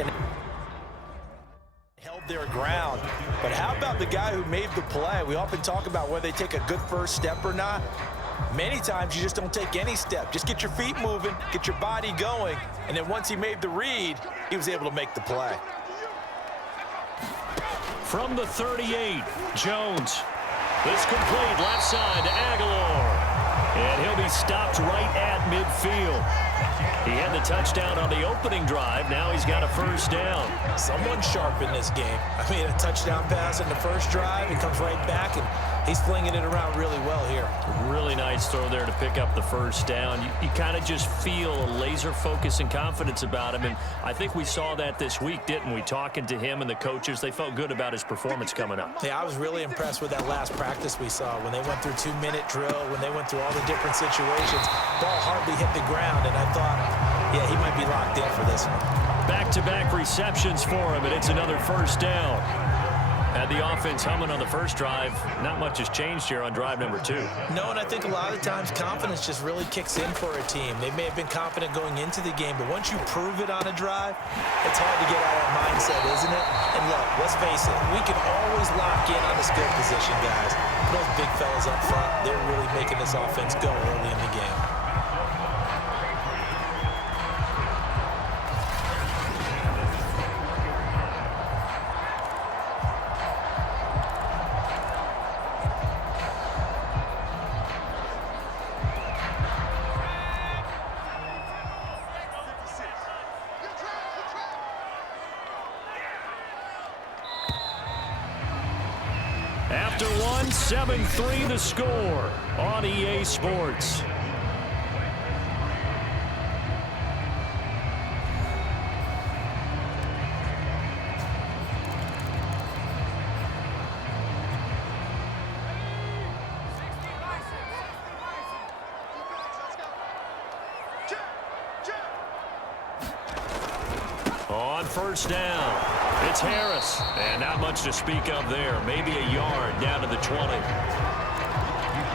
and held their ground. But how about the guy who made the play? We often talk about whether they take a good first step or not. Many times you just don't take any step. Just get your feet moving, get your body going, and then once he made the read, he was able to make the play. From the 38, Jones. It's complete left side to Aguilar. And he'll be stopped right at midfield. He had the touchdown on the opening drive. Now he's got a first down. Someone's sharp in this game. I mean, a touchdown pass in the first drive. He comes right back, and he's flinging it around really well here. Really nice throw there to pick up the first down. You kind of just feel a laser focus and confidence about him, and I think we saw that this week, didn't we? Talking to him and the coaches, they felt good about his performance coming up. Yeah, I was really impressed with that last practice we saw when they went through 2-minute drill, when they went through all the different situations. Ball hardly hit the ground, and I thought, yeah, he might be locked in for this one. Back-to-back receptions for him, and it's another first down. Had the offense humming on the first drive. Not much has changed here on drive number 2. No, and I think a lot of times confidence just really kicks in for a team. They may have been confident going into the game, but once you prove it on a drive, it's hard to get out of that mindset, isn't it? And look, let's face it, we can always lock in on the skill position, guys. Those big fellas up front, they're really making this offense go early in the game. After one, 7-3 the score on EA Sports. On first down, it's Harris. And not much to speak of there. Maybe a yard down to the 20.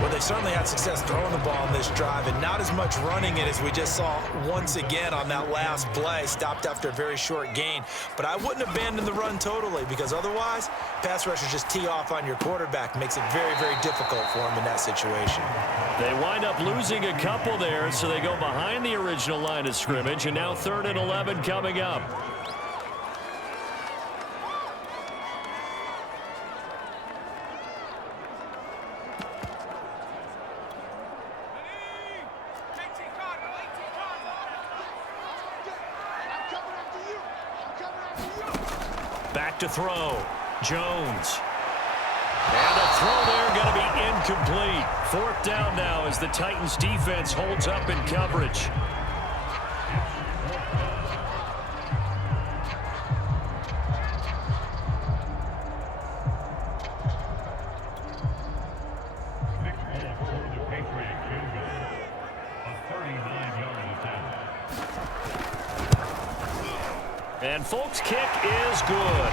Well, they certainly had success throwing the ball in this drive, and not as much running it as we just saw once again on that last play. Stopped after a very short gain. But I wouldn't abandon the run totally, because otherwise, pass rushers just tee off on your quarterback. Makes it very, very difficult for him in that situation. They wind up losing a couple there, so they go behind the original line of scrimmage, and now 3rd and 11 coming up. Back to throw. Jones. And a throw there going to be incomplete. 4th down now as the Titans defense holds up in coverage. And Folk's kick is good.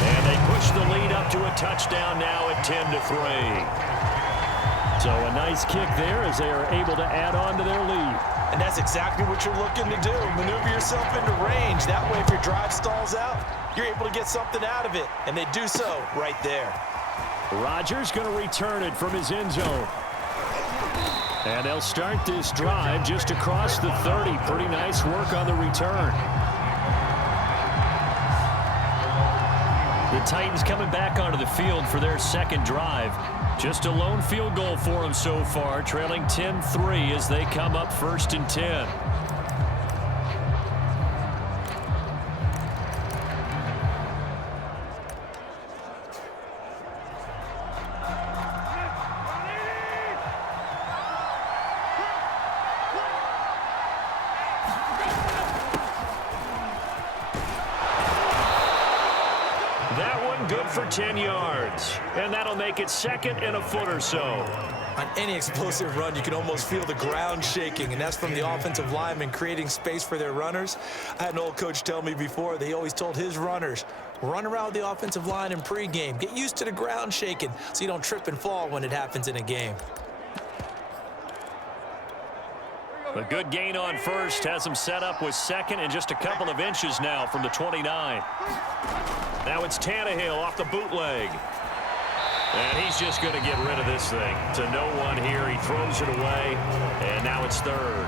And they push the lead up to a touchdown now at 10-3. So a nice kick there as they are able to add on to their lead. And that's exactly what you're looking to do. Maneuver yourself into range. That way, if your drive stalls out, you're able to get something out of it. And they do so right there. Rodgers going to return it from his end zone. And they'll start this drive just across the 30. Pretty nice work on the return. The Titans coming back onto the field for their second drive. Just a lone field goal for them so far, trailing 10-3 as they come up 1st and 10. Good for 10 yards. And that'll make it 2nd and a foot or so. On any explosive run, you can almost feel the ground shaking, and that's from the offensive linemen creating space for their runners. I had an old coach tell me before, they always told his runners, run around the offensive line in pregame. Get used to the ground shaking so you don't trip and fall when it happens in a game. A good gain on first has him set up with second and just a couple of inches now from the 29. Now it's Tannehill off the bootleg. And he's just going to get rid of this thing. To no one here. He throws it away. And now it's third.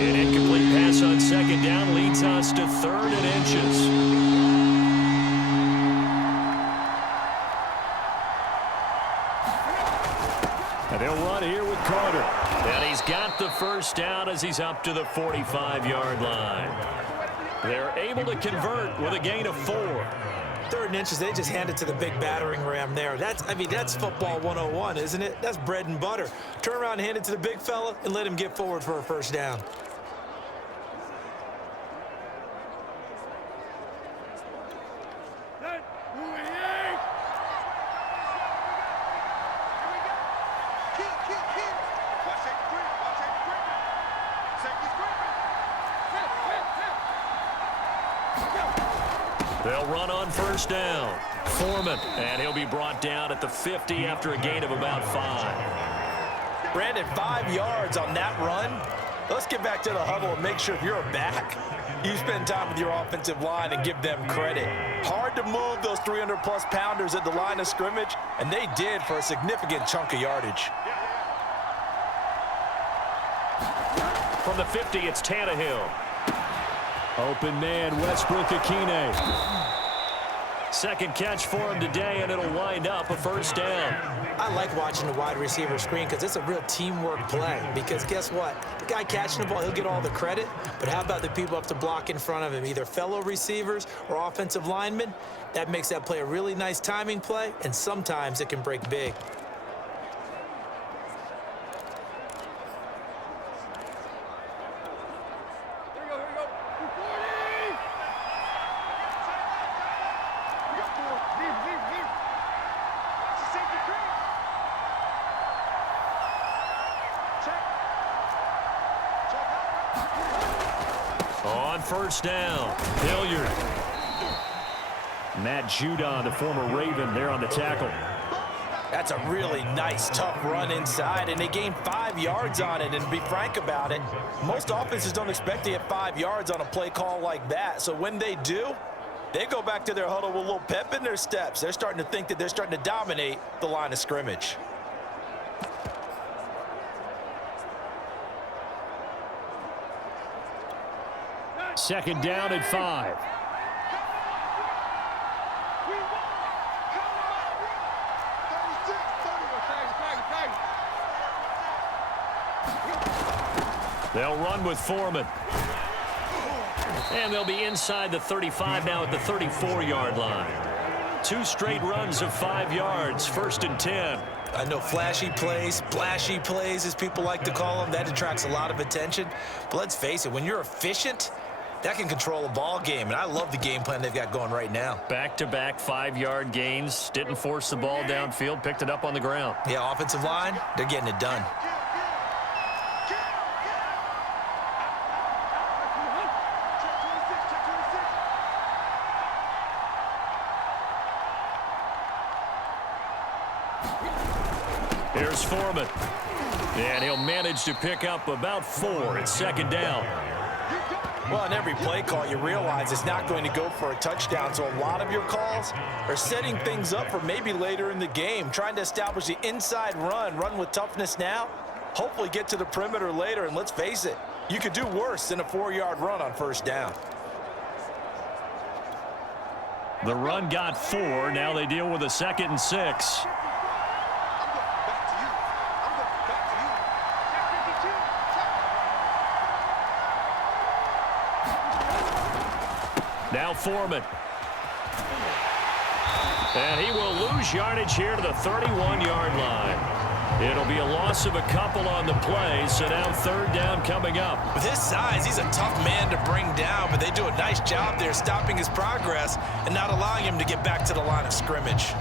An incomplete pass on second down leads us to third and inches. And they'll run here with Carter. And he's got the first down as he's up to the 45-yard line. They're able to convert with a gain of 4. Third and inches, they just hand it to the big battering ram there. That's football 101, isn't it? That's bread and butter. Turn around and hand it to the big fella and let him get forward for a first down. They'll run on first down. Foreman, and he'll be brought down at the 50 after a gain of about 5. Brandon, 5 yards on that run. Let's get back to the huddle and make sure if you're a back, you spend time with your offensive line and give them credit. Hard to move those 300-plus pounders at the line of scrimmage, and they did for a significant chunk of yardage. From the 50, it's Tannehill. Open man, Westbrook-Akine. Second catch for him today, and it'll wind up a first down. I like watching the wide receiver screen because it's a real teamwork play. Because guess what? The guy catching the ball, he'll get all the credit. But how about the people up to block in front of him, either fellow receivers or offensive linemen? That makes that play a really nice timing play, and sometimes it can break big. On first down, Hilliard. Matt Judon, the former Raven, there on the tackle. That's a really nice, tough run inside, and they gained 5 yards on it. And to be frank about it, most offenses don't expect to get 5 yards on a play call like that. So when they do, they go back to their huddle with a little pep in their steps. They're starting to think that they're starting to dominate the line of scrimmage. Second down and 5. They'll run with Foreman. And they'll be inside the 35 now at the 34-yard line. 2 straight runs of 5 yards, first and 10. I know flashy plays, splashy plays, as people like to call them, that attracts a lot of attention. But let's face it, when you're efficient, that can control a ball game, and I love the game plan they've got going right now. Back-to-back 5-yard gains, didn't force the ball downfield, picked it up on the ground. Yeah, offensive line, they're getting it done. Here's Foreman. And he'll manage to pick up about 4 at second down. Well, in every play call, you realize it's not going to go for a touchdown, so a lot of your calls are setting things up for maybe later in the game, trying to establish the inside run with toughness now, hopefully get to the perimeter later, and let's face it, you could do worse than a 4-yard run on first down. The run got 4. Now they deal with a 2nd and 6. Now Foreman. And he will lose yardage here to the 31-yard line. It'll be a loss of a couple on the play, so now third down coming up. With his size, he's a tough man to bring down, but they do a nice job there stopping his progress and not allowing him to get back to the line of scrimmage.